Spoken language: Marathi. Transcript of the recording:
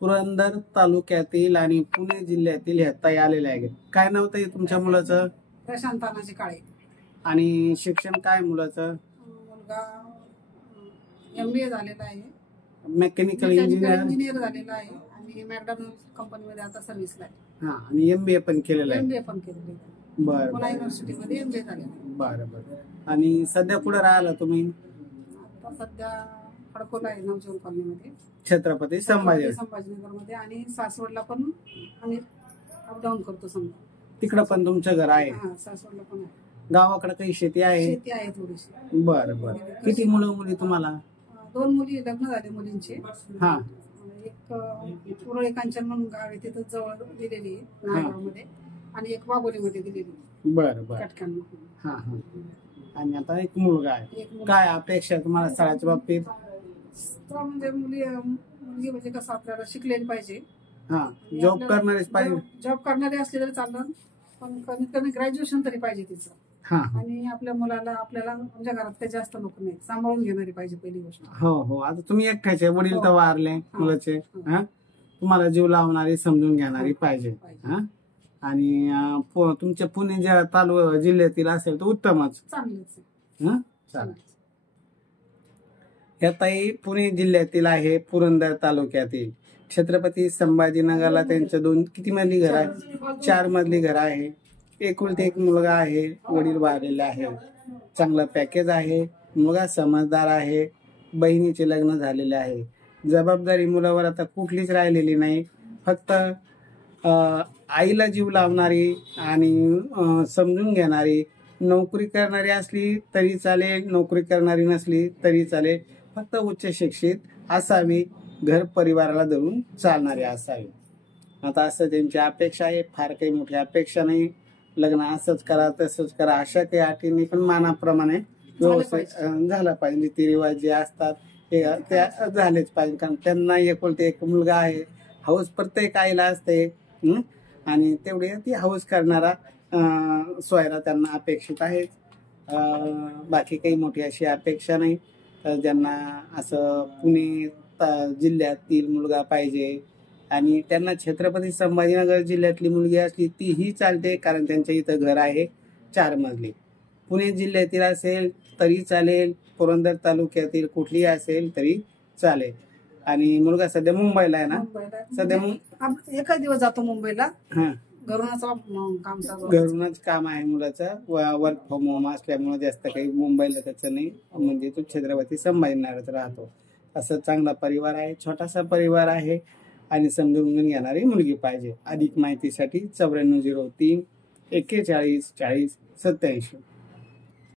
पुरंदर तालुक्यातील आणि पुणे जिल्ह्यातील ह्या ताई आलेल्या आहेत. काय नाव ताई तुमच्या मुलाचं? प्रशांत तानाजी काळे. आणि शिक्षण काय मुलाचं? मुलगा MBA झालेला आहे, मेकॅनिकल इंजिनियर झालेला आहे आणि मॅकडॉनल्ड कंपनीमध्ये आता सर्व्हिसला आहे. हा, आणि MBA पण केलेलं आहे. MBA पण केलेलं आहे. बरं पुणे युनिव्हर्सिटीमध्ये MBA झालेलं आहे. बरं बरं. आणि सध्या कुठे राहिला तुम्ही? आता सध्या खडकोला आहे, नवजीवन कॉलनीमध्ये, छत्रपती संभाजीनगरमध्ये. आणि सासवडला पण आम्ही अपडाऊन करतो समजा. तिकडं पण तुमचं घर आहे? हा, सासवडला पण आहे. गावाकडे काही शेती आहे? शेती आहे थोडीशी. बरं बरं. किती मुलं मुली तुम्हाला? 2 मुली लग्न झाले मुलींचे. हा. एक पुरळी कांचन म्हणून गाव आहे, तिथं जवळ दिलेली आहे नायगावमध्ये, आणि एक वाघोलीमध्ये दिलेली आहे. बरं बरं. कटकन. हा हा. आणि आता एक मुलगा आहे. काय अपेक्षा आहे तुम्हाला स्थळाच्या बाबतीत? म्हणजे मुलगी म्हणजे कसं आपल्याला शिकलेली पाहिजे. हा, जॉब करणारेच पाहिजे. जॉब करणारे असले तरी चालतं, पण कमीत कमी ग्रॅज्युएशन तरी पाहिजे तिचं. हा. आणि आपल्या मुलाला आपल्याला आमच्या घरात काही जास्त लोक नाही, सांभाळून घेणारी पाहिजे पहिली गोष्ट. हो हो. आता तुम्ही एकट्याचे, वडील तर वारले मुलाचे. हा, तुम्हाला जीव लावणारी, समजून घेणारी पाहिजे. हा. आणि तुमच्या पुणे जिल्ह्यातील असेल तर उत्तमच. चांगलीच. हा, चालेल. या ताई पुणे जिल्ह्यातील आहे, पुरंदर तालुक्यातील. छत्रपती संभाजीनगरला त्यांचं किती मजली घर आहे? 4 मजली घर आहे. एकुलते एक मुलगा आहे, वडील वारलेले आहे. चांगलं पॅकेज आहे, मुलगा समजदार आहे, बहिणीचे लग्न झालेले आहे. जबाबदारी मुलावर आता कुठलीच राहिलेली नाही. फक्त आईला जीव लावणारी आणि समजून घेणारी, नोकरी करणारी असली तरी चालेल, नोकरी करणारी नसली तरी चालेल, फक्त उच्च शिक्षित असावी, घर परिवाराला धरून चालणारी असावी. आता असं त्यांची अपेक्षा आहे. फार काही मोठी अपेक्षा नाही. लग्न असंच करा तसंच करा अशा काही अटी नाही, पण मानाप्रमाणे व्यवस्थित झाला पाहिजे. रीतिरिवाज जे असतात ते झालेच पाहिजे. कारण त्यांना एकुलते एक मुलगा आहे. हौस प्रत्येक आईला असते, आणि तेवढी ती हौस करणारा सोयरा त्यांना अपेक्षित आहे. बाकी काही मोठी अशी अपेक्षा नाही. तर ज्यांना असं पुणे जिल्ह्यातील मुलगा पाहिजे, आणि त्यांना छत्रपती संभाजीनगर जिल्ह्यातली मुलगी असली तीही चालते, कारण त्यांच्या इथं घर आहे 4 मजली. पुणे जिल्ह्यातील असेल तरी चालेल, पुरंदर तालुक्यातील कुठलीही असेल तरी चालेल. आणि मुलगा सध्या मुंबईला आहे ना? सध्या एकच दिवस जातो मुंबईला. हा, घरूनच काम आहे मुलाचं. वर्क फ्रॉम होम असल्यामुळे जास्त काही मुंबईला त्याचं नाही. म्हणजे तो छत्रपती संभाजीनगरात राहतो. असं चांगला परिवार आहे, छोटासा परिवार आहे, आणि समजून घेणारी मुलगी पाहिजे. अधिक माहितीसाठी 9403 41 40 87.